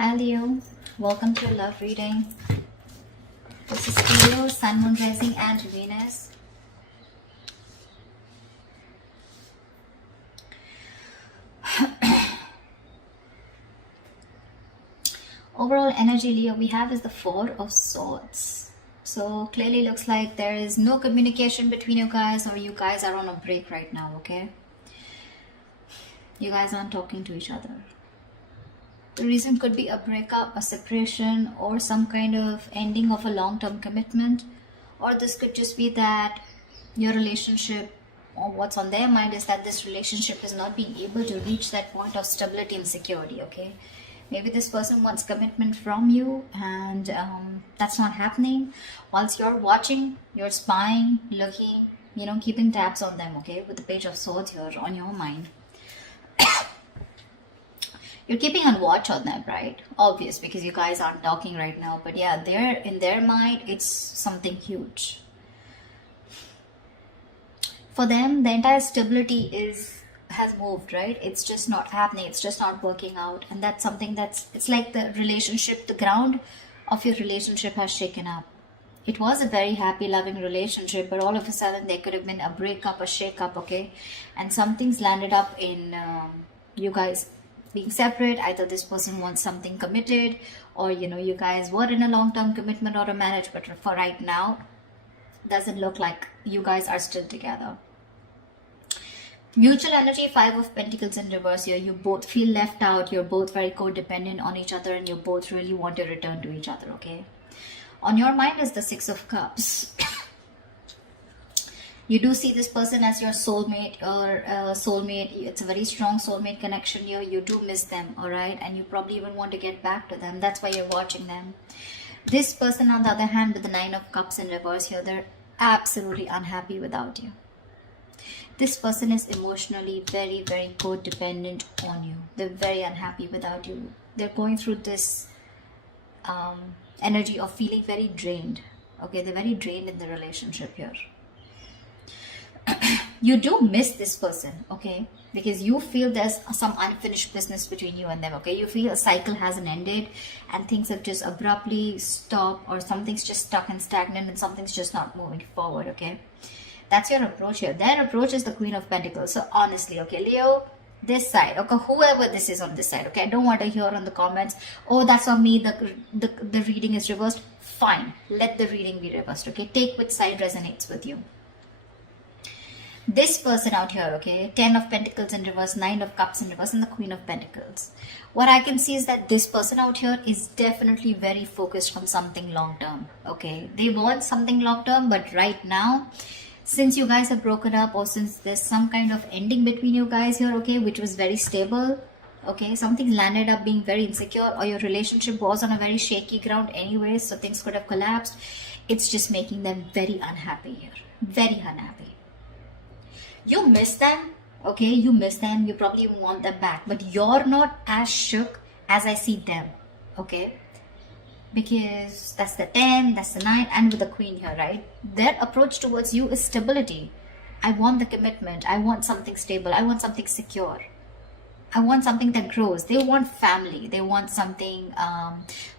Hi Leo, welcome to your love reading. This is Leo, Sun, Moon, Rising, and Venus. Overall energy, Leo, we have is the Four of Swords. So clearly looks like there is no communication between you guys, or you guys are on a break right now, okay? You guys aren't talking to each other. The reason could be a breakup, a separation, or some kind of ending of a long-term commitment. Or this could just be that your relationship, or what's on their mind is that this relationship is not being able to reach that point of stability and security, okay? Maybe this person wants commitment from you, and that's not happening. Whilst you're watching, you're spying, looking, keeping tabs on them, okay? With the Page of Swords here on your mind. You're keeping on watch on them, right? Obvious, because you guys aren't talking right now. But yeah, they're in their mind, it's something huge. For them, the entire stability has moved, right? It's just not happening. It's just not working out. And that's something it's like the relationship, the ground of your relationship has shaken up. It was a very happy, loving relationship, but all of a sudden there could have been a breakup, a shake-up, okay? And something's landed up in you guys being separate. Either this person wants something committed, or you guys were in a long-term commitment or a marriage, but for right now doesn't look like you guys are still together. Mutual energy, Five of Pentacles in reverse here. You both feel left out, you're both very codependent on each other, and you both really want to return to each other, okay? On your mind is the Six of Cups. You do see this person as your soulmate or soulmate. It's a very strong soulmate connection here. You do miss them, all right? And you probably even want to get back to them. That's why you're watching them. This person, on the other hand, with the Nine of Cups in reverse here, they're absolutely unhappy without you. This person is emotionally very, very codependent on you. They're very unhappy without you. They're going through this energy of feeling very drained. Okay, they're very drained in the relationship here. You do miss this person, okay, because you feel there's some unfinished business between you and them, okay? You feel a cycle hasn't ended and things have just abruptly stopped, or something's just stuck and stagnant and something's just not moving forward, okay? That's your approach here. Their approach is the Queen of Pentacles. So honestly, okay, Leo, this side, okay, whoever this is on this side, okay, I don't want to hear on the comments, oh, that's on me, the reading is reversed. Fine, let the reading be reversed, okay? Take which side resonates with you. This person out here, okay, 10 of Pentacles in reverse, 9 of Cups in reverse, and the Queen of Pentacles. What I can see is that this person out here is definitely very focused on something long-term, okay? They want something long-term, but right now, since you guys have broken up, or since there's some kind of ending between you guys here, okay, which was very stable, okay, something landed up being very insecure, or your relationship was on a very shaky ground anyway, so things could have collapsed. It's just making them very unhappy here, very unhappy. You miss them, okay, you miss them, you probably want them back, but you're not as shook as I see them, okay? Because that's the 10, that's the 9, and with the Queen here, right? Their approach towards you is stability. I want the commitment, I want something stable, I want something secure, I want something that grows. They want family, they want something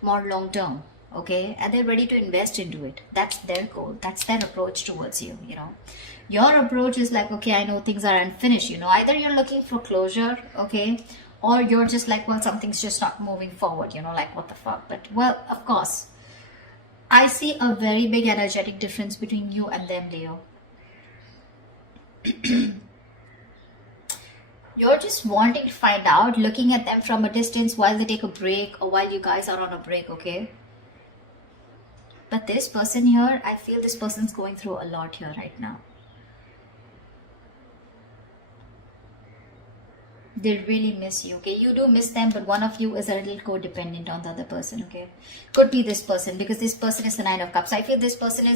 more long-term, okay? And they're ready to invest into it. That's their goal, that's their approach towards you, Your approach is like, okay, I know things are unfinished, either you're looking for closure, okay, or you're just like, well, something's just not moving forward, like, what the fuck. But, well, of course, I see a very big energetic difference between you and them, Leo. You're just wanting to find out, looking at them from a distance while they take a break, or while you guys are on a break, okay? But this person here, I feel this person's going through a lot here right now. They really miss you, okay? You do miss them, but one of you is a little codependent on the other person, okay? Could be this person, because this person is the Nine of Cups. I feel this person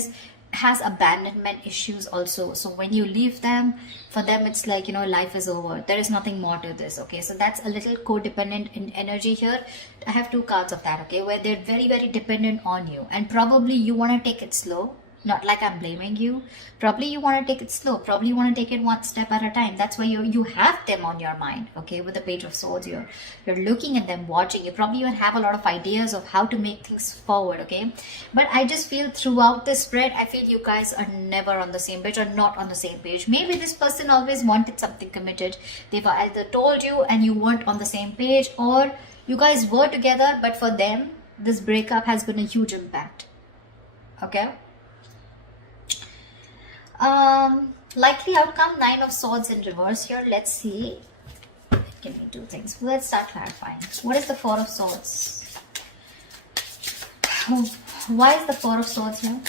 has abandonment issues also. So when you leave them, for them it's like, life is over. There is nothing more to this, okay? So that's a little codependent in energy here. I have two cards of that, okay? Where they're very, very dependent on you. And probably you want to take it slow, Not like I'm blaming you. Probably you want to take it slow. Probably you want to take it one step at a time. That's why you have them on your mind. Okay, with the Page of Swords, you're looking at them, watching. You probably even have a lot of ideas of how to make things forward. Okay, but I just feel throughout this spread, I feel you guys are never on the same page or not on the same page. Maybe this person always wanted something committed. They've either told you and you weren't on the same page, or you guys were together, but for them, this breakup has been a huge impact. Okay. Likely outcome, 9 of Swords in reverse here. Let's see. Can we do things? Let's start clarifying. What is the 4 of Swords? Why is the 4 of Swords here?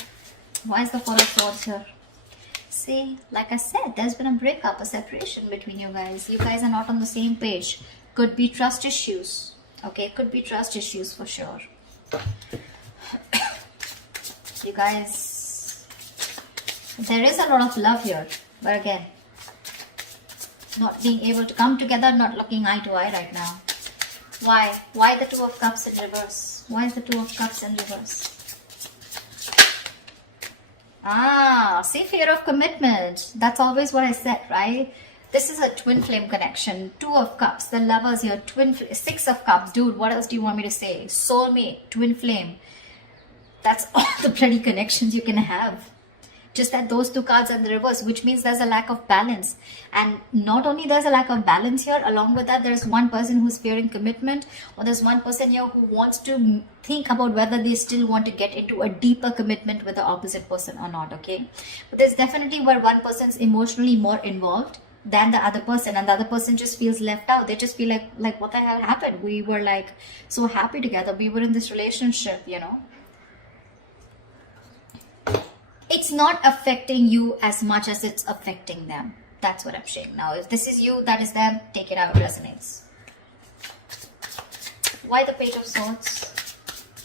Why is the 4 of Swords here? See, like I said, there's been a breakup, a separation between you guys. You guys are not on the same page. Could be trust issues. Okay, could be trust issues for sure. You guys, there is a lot of love here, but again, not being able to come together, not looking eye to eye right now. Why the 2 of Cups in reverse? Why is the 2 of Cups in reverse? See, fear of commitment. That's always what I said, right? This is a twin flame connection. 2 of Cups, the lovers here. 6 of Cups, dude, what else do you want me to say? Soulmate, twin flame. That's all the bloody connections you can have. Just that those 2 cards are in the reverse, which means there's a lack of balance. And not only there's a lack of balance here, along with that, there's one person who's fearing commitment, or there's one person here who wants to think about whether they still want to get into a deeper commitment with the opposite person or not, okay? But there's definitely where one person's emotionally more involved than the other person, and the other person just feels left out. They just feel like what the hell happened? We were like so happy together. We were in this relationship, you know. It's not affecting you as much as it's affecting them. That's what I'm saying. Now, if this is you, that is them, take it how it resonates. Why the Page of Swords?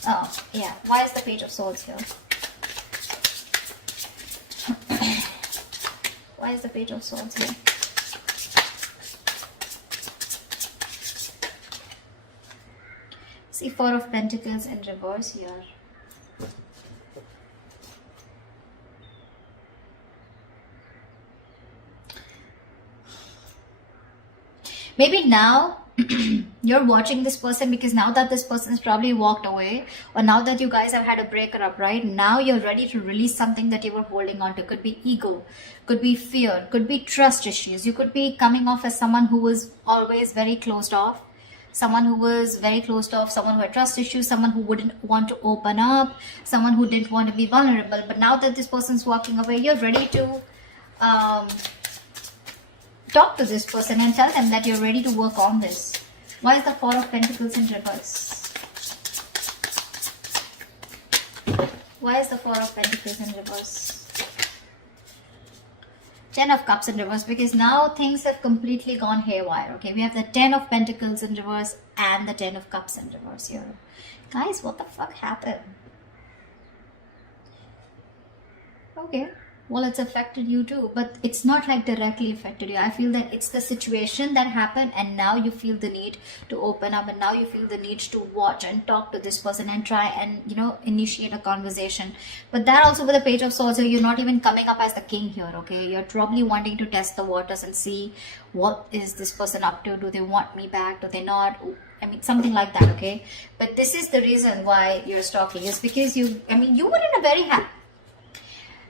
Oh, yeah. Why is the Page of Swords here? Why is the Page of Swords here? See, 4 of Pentacles in reverse here. Maybe now you're watching this person because now that this person's probably walked away, or now that you guys have had a breakup, right? Now you're ready to release something that you were holding on to. Could be ego, could be fear, could be trust issues. You could be coming off as someone who was always very closed off. Someone who was very closed off, someone who had trust issues, someone who wouldn't want to open up, someone who didn't want to be vulnerable. But now that this person's walking away, you're ready to talk to this person and tell them that you're ready to work on this. Why is the 4 of Pentacles in reverse? Why is the 4 of Pentacles in reverse? 10 of Cups in reverse, because now things have completely gone haywire. Okay, we have the 10 of Pentacles in reverse and the 10 of Cups in reverse here. Guys, what the fuck happened? Okay, well, it's affected you too, but it's not like directly affected you. I feel that it's the situation that happened, and now you feel the need to open up, and now you feel the need to watch and talk to this person and try and, you know, initiate a conversation. But that also with the Page of Swords, you're not even coming up as the king here, okay? You're probably wanting to test the waters and see what is this person up to. Do they want me back? Do they not? I mean, something like that, okay? But this is the reason why you're stalking, is because you were in a very happy.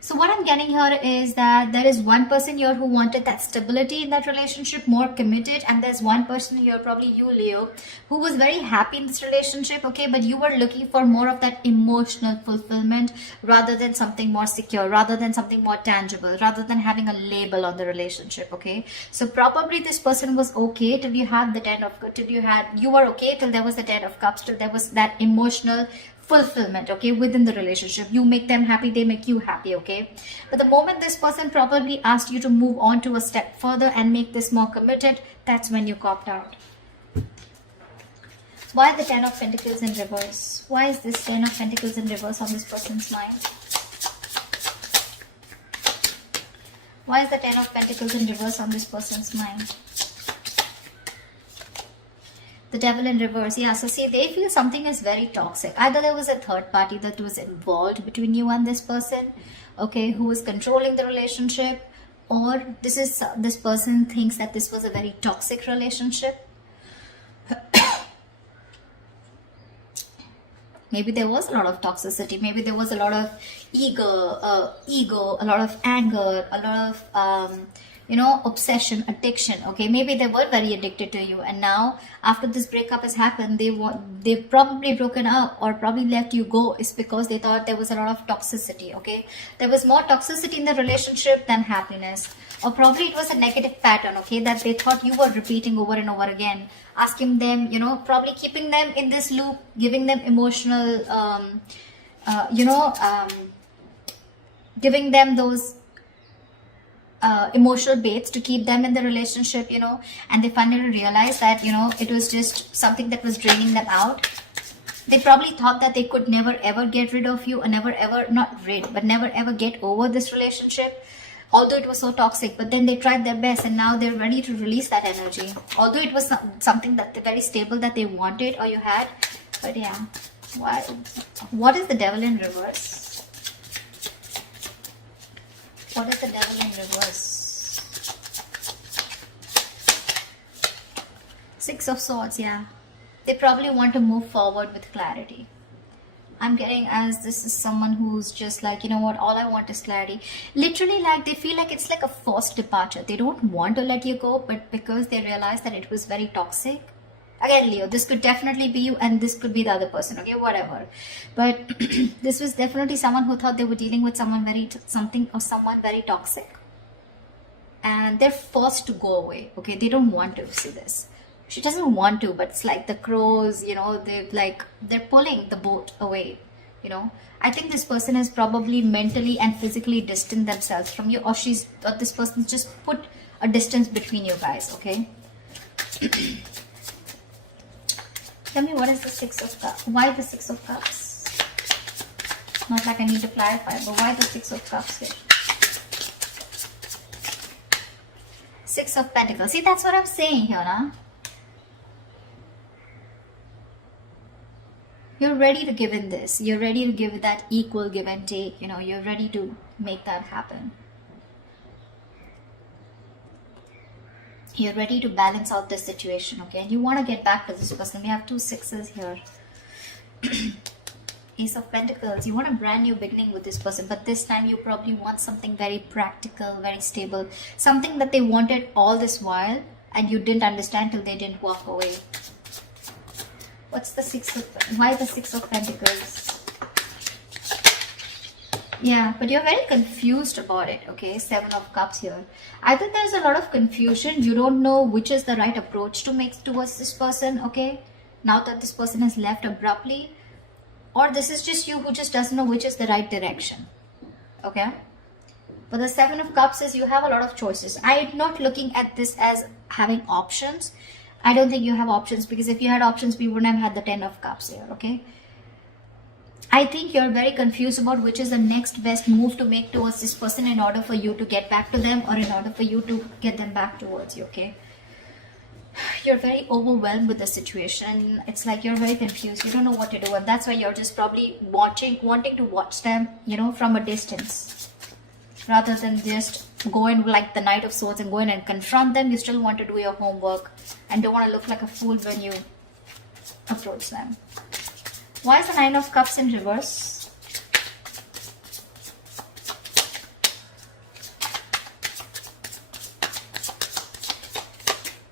So what I'm getting here is that there is one person here who wanted that stability in that relationship, more committed, and there's one person here, probably you, Leo, who was very happy in this relationship, okay, but you were looking for more of that emotional fulfillment rather than something more secure, rather than something more tangible, rather than having a label on the relationship, okay? So probably this person was okay till you had the you were okay till there was the 10 of Cups, till there was that emotional fulfillment, okay, within the relationship. You make them happy, they make you happy, okay? But the moment this person probably asked you to move on to a step further and make this more committed, that's when you copped out. Why the 10 of Pentacles in reverse? Why is this 10 of Pentacles in reverse on this person's mind? Why is the 10 of Pentacles in reverse on this person's mind? The Devil in reverse. Yeah, so see, they feel something is very toxic. Either there was a third party that was involved between you and this person, okay, who is controlling the relationship, or this person thinks that this was a very toxic relationship. Maybe there was a lot of toxicity. Maybe there was a lot of ego, a lot of anger, a lot of obsession, addiction. Okay, maybe they were very addicted to you, and now after this breakup has happened, they've probably broken up or probably let you go. Is because they thought there was a lot of toxicity. Okay, there was more toxicity in the relationship than happiness, or probably it was a negative pattern. Okay, that they thought you were repeating over and over again, asking them, probably keeping them in this loop, giving them emotional, giving them those emotional baits to keep them in the relationship, and they finally realized that, it was just something that was draining them out. They probably thought that they could never ever get rid of you, or never ever, not rid, but never ever get over this relationship, although it was so toxic. But then they tried their best, and now they're ready to release that energy, although it was something that very stable that they wanted or you had. But yeah, what is the devil in reverse? What is the devil in reverse? Six of Swords. Yeah, they probably want to move forward with clarity. I'm getting as this is someone who's just like, what, all I want is clarity. Literally, like, they feel like it's like a forced departure. They don't want to let you go, but because they realize that it was very toxic. Again, Leo, this could definitely be you, and this could be the other person, okay, whatever. But this was definitely someone who thought they were dealing with someone someone very toxic. And they're forced to go away, okay? They don't want to see this. She doesn't want to, but it's like the crows, they're pulling the boat away, I think this person has probably mentally and physically distanced themselves from you, or this person's just put a distance between you guys, okay? Tell me, what is the Six of Cups? Why the Six of Cups? Not like I need to clarify, but why the Six of Cups here? Six of Pentacles. See, that's what I'm saying here, huh? You're ready to give in this. You're ready to give that equal give and take. You're ready to make that happen. You're ready to balance out this situation, okay? And you want to get back to this person. We have two sixes here. Ace of Pentacles. You want a brand new beginning with this person, but this time you probably want something very practical, very stable. Something that they wanted all this while, and you didn't understand till they didn't walk away. What's the why the Six of Pentacles? Yeah, but you're very confused about it, okay? Seven of Cups here. I think there's a lot of confusion. You don't know which is the right approach to make towards this person, okay? Now that this person has left abruptly. Or this is just you who just doesn't know which is the right direction, okay? But the Seven of Cups is you have a lot of choices. I'm not looking at this as having options. I don't think you have options, because if you had options, we wouldn't have had the Ten of Cups here, okay? I think you're very confused about which is the next best move to make towards this person in order for you to get back to them, or in order for you to get them back towards you, okay? You're very overwhelmed with the situation. It's like you're very confused. You don't know what to do, and that's why you're just probably wanting to watch them, from a distance. Rather than just go in like the Knight of Swords and go in and confront them. You still want to do your homework and don't want to look like a fool when you approach them. Why is the Nine of Cups in reverse?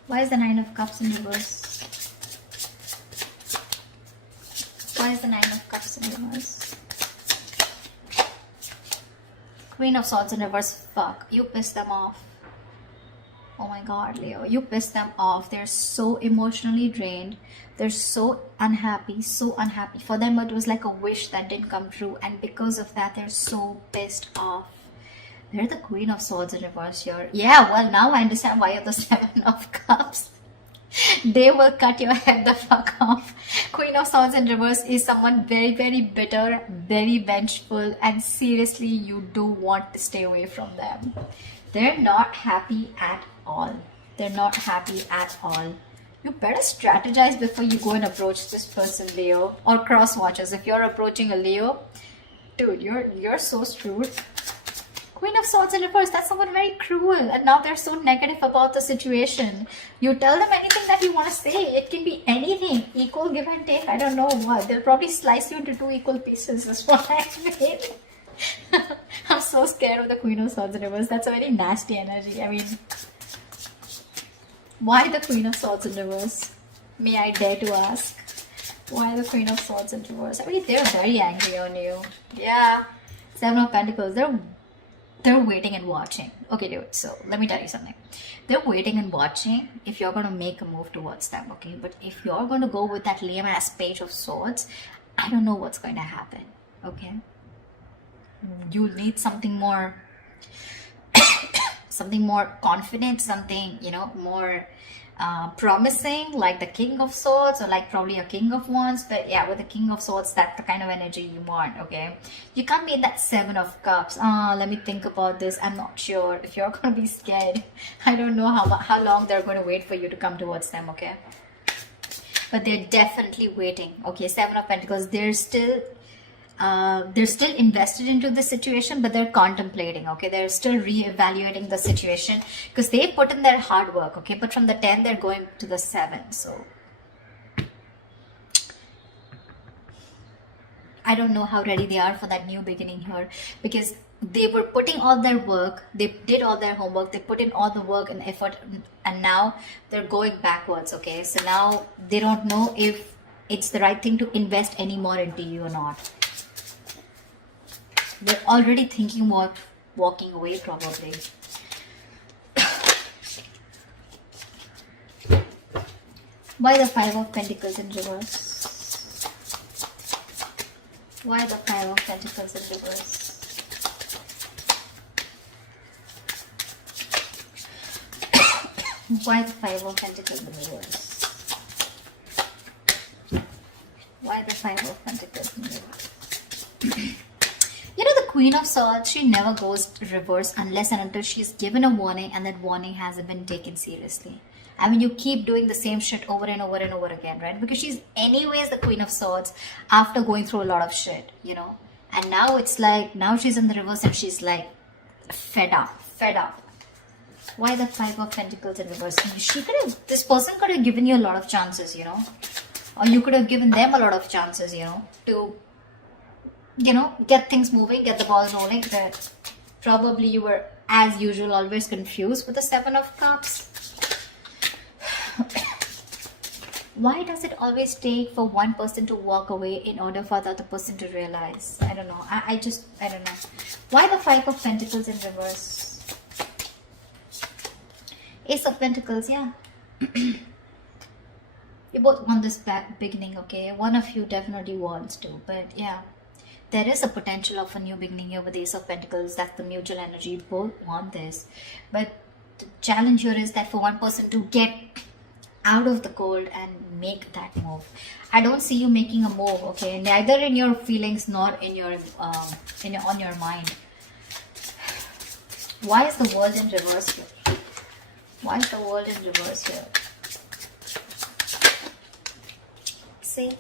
Why is the Nine of Cups in reverse? Why is the Nine of Cups in reverse? Queen of Swords in reverse. Fuck. You pissed them off. Oh my god, Leo. You pissed them off. They're so emotionally drained. They're so unhappy. So unhappy. For them, it was like a wish that didn't come true. And because of that, they're so pissed off. They're the Queen of Swords in reverse here. Yeah, well, now I understand why you're the Seven of Cups. They will cut your head the fuck off. Queen of Swords in reverse is someone very, very bitter, very vengeful, and seriously, you do want to stay away from them. They're not happy at all. They're not happy at all. You better strategize before you go and approach this person, Leo. Or cross watchers. If you're approaching a Leo, dude, you're so screwed. Queen of Swords in reverse, that's someone very cruel, and now they're so negative about the situation. You tell them anything that you want to say, it can be anything, equal give and take, I don't know what. They'll probably slice you into two equal pieces, is what I mean. I'm so scared of the Queen of Swords in reverse. That's a very nasty energy. I mean, why the Queen of Swords in reverse? May I dare to ask? Why the Queen of Swords in reverse? I mean, they're very angry on you. Yeah. Seven of Pentacles. They're waiting and watching. Okay, dude. So let me tell you something. They're waiting and watching if you're gonna make a move towards them. Okay, but if you're gonna go with that lame ass Page of Swords, I don't know what's going to happen. Okay. You need something more, something more confident, something, you know, more promising, like the King of Swords, or like probably a King of Wands. But yeah, with the King of Swords, that's the kind of energy you want. Okay, you can't be in that Seven of Cups. Let me think about this. I'm not sure. If you're gonna be scared, I don't know how long they're going to wait for you to come towards them. Okay, but they're definitely waiting. Okay, Seven of Pentacles, they're still invested into the situation, but they're contemplating. Okay, they're still re-evaluating the situation because they put in their hard work. Okay, but from the 10 they're going to the 7. So I don't know how ready they are for that new beginning here, because they were putting all their work, they did all their homework, they put in all the work and effort, and now they're going backwards. Okay, so now they don't know if it's the right thing to invest any more into you or not. They're already thinking about walking away, probably. Why the Five of Pentacles in reverse? Why the Five of Pentacles in reverse? Why the Five of Pentacles in reverse? Why the Five of Pentacles in reverse? You know, the Queen of Swords, she never goes reverse unless and until she's given a warning and that warning hasn't been taken seriously. I mean, you keep doing the same shit over and over and over again, right? Because she's anyways the Queen of Swords after going through a lot of shit, you know. And now it's like, now she's in the reverse and she's like fed up. Why the Five of Pentacles in reverse? This person could have given you a lot of chances, you know. Or you could have given them a lot of chances, you know, to, you know, get things moving, get the ball rolling. But probably you were, as usual, always confused with the Seven of Cups. Why does it always take for one person to walk away in order for the other person to realize? I don't know. I don't know. Why the Five of Pentacles in reverse? Ace of Pentacles, yeah. You both want this beginning, okay? One of you definitely wants to, but yeah. There is a potential of a new beginning here with Ace of Pentacles. That's the mutual energy. You both want this. But the challenge here is that for one person to get out of the cold and make that move. I don't see you making a move, okay? Neither in your feelings nor in your on your mind. Why is the World in reverse here? Why is the World in reverse here? See?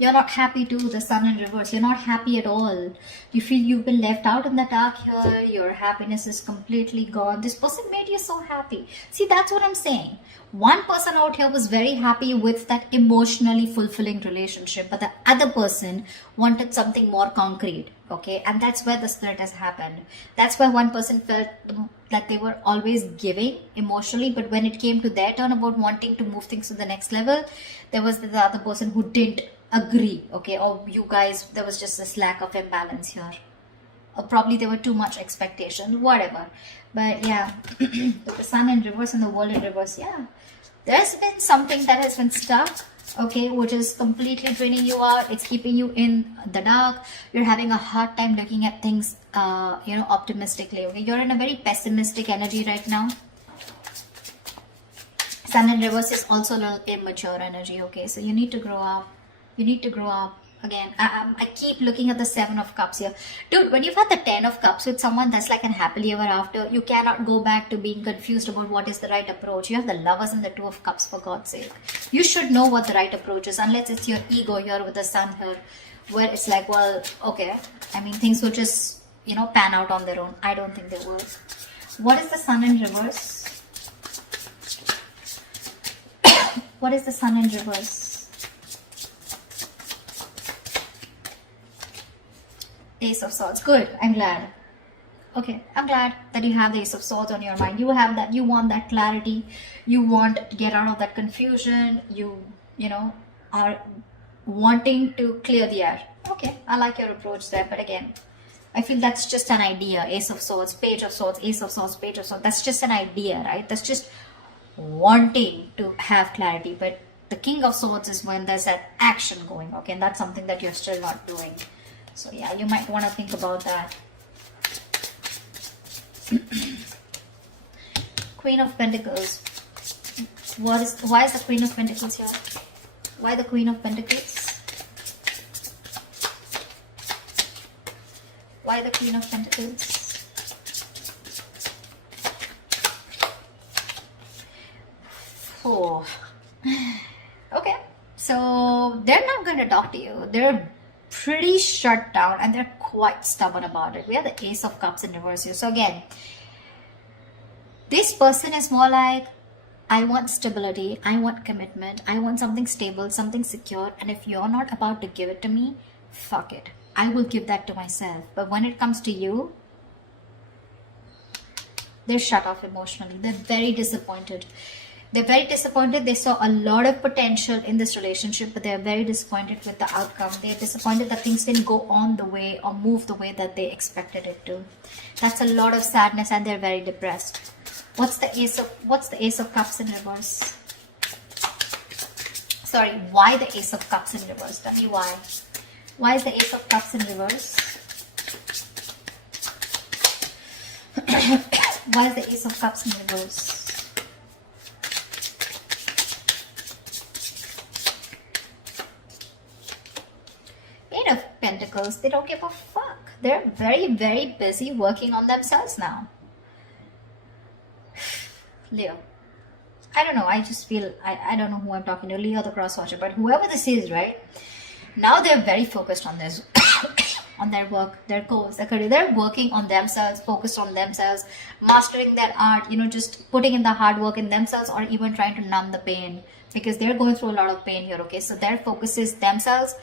You're not happy too, the Sun in reverse. You're not happy at all. You feel you've been left out in the dark here. Your happiness is completely gone. This person made you so happy. See, that's what I'm saying. One person out here was very happy with that emotionally fulfilling relationship, but the other person wanted something more concrete, okay? And that's where the split has happened. That's why one person felt that they were always giving emotionally, but when it came to their turn about wanting to move things to the next level, there was the other person who didn't agree, okay? Or you guys, there was just this lack of imbalance here. Or probably there were too much expectation, whatever. But yeah, with the Sun in reverse and the World in reverse, yeah. There's been something that has been stuck, okay, which is completely draining you out. It's keeping you in the dark. You're having a hard time looking at things, you know, optimistically, okay? You're in a very pessimistic energy right now. Sun in reverse is also a little immature energy, okay? So you need to grow up. You need to grow up. Again, I keep looking at the Seven of Cups here. Dude, when you've had the 10 of Cups with someone that's like an happily ever after, you cannot go back to being confused about what is the right approach. You have the Lovers and the Two of Cups, for God's sake. You should know what the right approach is, unless it's your ego here with the Sun here, where it's like, well, okay. I mean, things will just, pan out on their own. I don't think they will. What is the Sun in reverse? What is the Sun in reverse? Ace of Swords. Good. I'm glad. Okay, I'm glad that you have the Ace of Swords on your mind. You have that. You want that clarity. You want to get out of that confusion. You are wanting to clear the air. Okay, I like your approach there. But again, I feel that's just an idea. Ace of Swords, Page of Swords, Ace of Swords, Page of Swords. That's just an idea, right? That's just wanting to have clarity. But the King of Swords is when there's that action going. Okay, and that's something that you're still not doing. So yeah, you might want to think about that. Queen of Pentacles. Why is the Queen of Pentacles here? Why the Queen of Pentacles? Why the Queen of Pentacles? Oh. Okay. So they're not going to talk to you. They're pretty shut down and they're quite stubborn about it. We have the Ace of Cups in reverse here. So again, this person is more like, I want stability, I want commitment, I want something stable, something secure, and if you're not about to give it to me, fuck it. I will give that to myself. But when it comes to you, they're shut off emotionally. They're very disappointed. They're very disappointed. They saw a lot of potential in this relationship, but they're very disappointed with the outcome. They're disappointed that things didn't go on the way or move the way that they expected it to. That's a lot of sadness and they're very depressed. What's the Ace of Cups in reverse? Sorry, why the Ace of Cups in reverse? Tell me why. Why is the Ace of Cups in reverse? Why is the Ace of Cups in reverse? Eight of Pentacles, they don't give a fuck. They're very, very busy working on themselves now. Leo. I don't know. I just feel, I don't know who I'm talking to, Leo the Cross Watcher, but whoever this is, right? Now they're very focused on this, on their work, their goals, their career. They're working on themselves, focused on themselves, mastering their art, just putting in the hard work in themselves or even trying to numb the pain because they're going through a lot of pain here, okay? So their focus is themselves,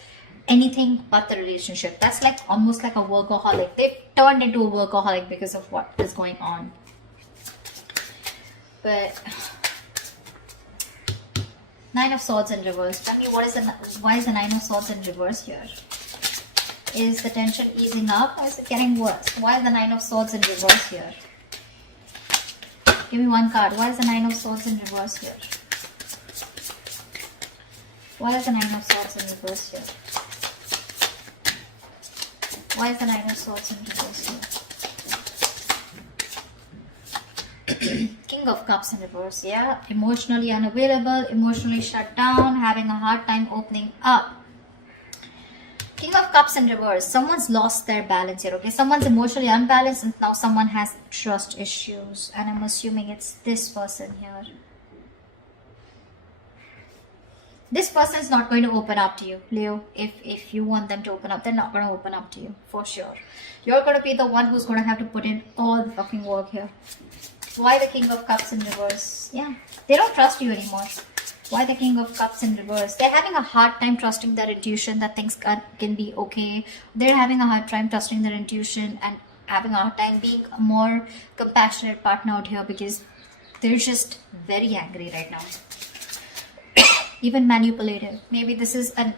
anything but the relationship. That's like almost like a workaholic. They've turned into a workaholic because of what is going on. But Nine of Swords in reverse. Tell me why is the Nine of Swords in reverse here? Is the tension easing up or is it getting worse? Why is the Nine of Swords in reverse here? Give me one card. Why is the Nine of Swords in reverse here? Why is the Nine of Swords in reverse here? Why is the Nine of Swords in reverse here? King of Cups in reverse, yeah. Emotionally unavailable, emotionally shut down, having a hard time opening up. King of Cups in reverse. Someone's lost their balance here, okay? Someone's emotionally unbalanced and now someone has trust issues. And I'm assuming it's this person here. This person is not going to open up to you, Leo. If you want them to open up, they're not going to open up to you, for sure. You're going to be the one who's going to have to put in all the fucking work here. Why the King of Cups in reverse? Yeah, they don't trust you anymore. Why the King of Cups in reverse? They're having a hard time trusting their intuition that things can be okay. They're having a hard time trusting their intuition and having a hard time being a more compassionate partner out here because they're just very angry right now. Even manipulative. Maybe this is an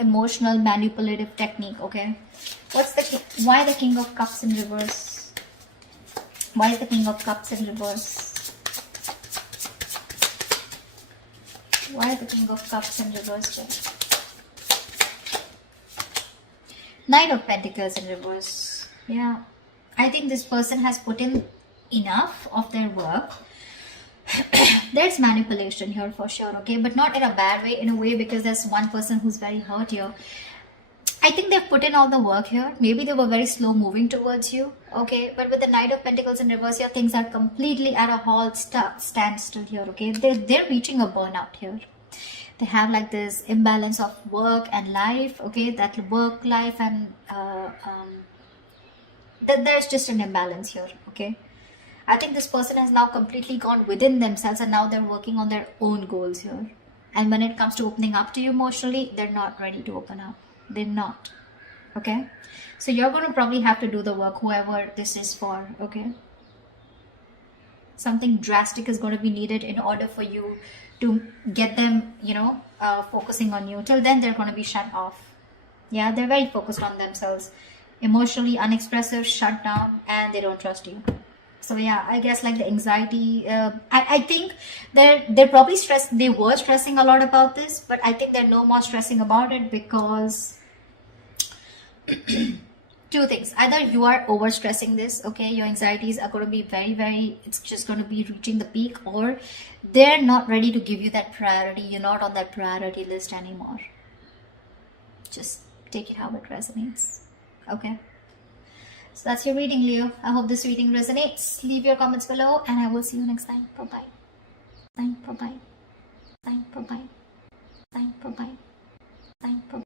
emotional manipulative technique, okay? Why the King of Cups in reverse? Why is the King of Cups in reverse? Why is the King of Cups in reverse here? Knight of Pentacles in reverse. Yeah. I think this person has put in enough of their work. There's manipulation here for sure, okay? But not in a bad way, in a way because there's one person who's very hurt here. I think they've put in all the work here. Maybe they were very slow moving towards you, okay? But with the Knight of Pentacles in reverse here, things are completely at a halt, standstill here, okay? They're reaching a burnout here. They have like this imbalance of work and life, okay? That work life and there's just an imbalance here. Okay, I think this person has now completely gone within themselves, and now they're working on their own goals here. And when it comes to opening up to you emotionally, they're not ready to open up. They're not. Okay, so you're going to probably have to do the work, whoever this is for. Okay, something drastic is going to be needed in order for you to get them, focusing on you. Till then, they're going to be shut off. Yeah, they're very focused on themselves, emotionally unexpressive, shut down, and they don't trust you. So yeah, I guess like the anxiety, I think they're probably stressed. They were stressing a lot about this, but I think they're no more stressing about it because two things: either you are over stressing this, okay, your anxieties are going to be very, it's just going to be reaching the peak, or they're not ready to give you that priority. You're not on that priority list anymore. Just take it how it resonates. Okay, so that's your reading, Leo. I hope this reading resonates. Leave your comments below, and I will see you next time. Bye bye. Bye bye. Bye bye. Bye bye. Bye bye. Bye bye.